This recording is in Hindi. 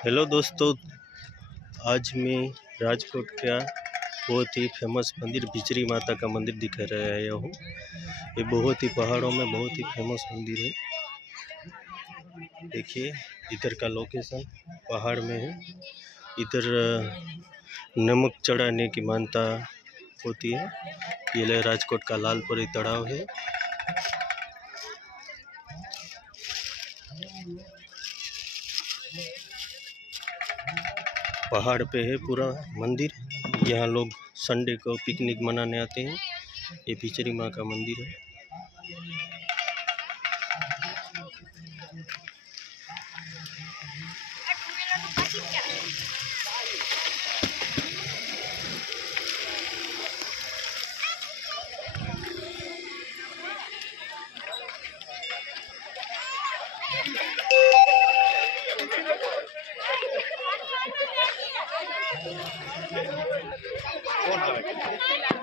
हेलो दोस्तों, आज मैं राजकोट का बहुत ही फेमस मंदिर बिचरी माता का मंदिर दिखा रहा आया हूँ। ये बहुत ही पहाड़ों में बहुत ही फेमस मंदिर है। देखिए इधर का लोकेशन पहाड़ में है। इधर नमक चढ़ाने की मानता होती है। ये राजकोट का लालपरी तालाब है। पहाड़ पे है पूरा मंदिर। यहाँ लोग संडे को पिकनिक मनाने आते हैं। ये बिचरी माँ का मंदिर है। कौन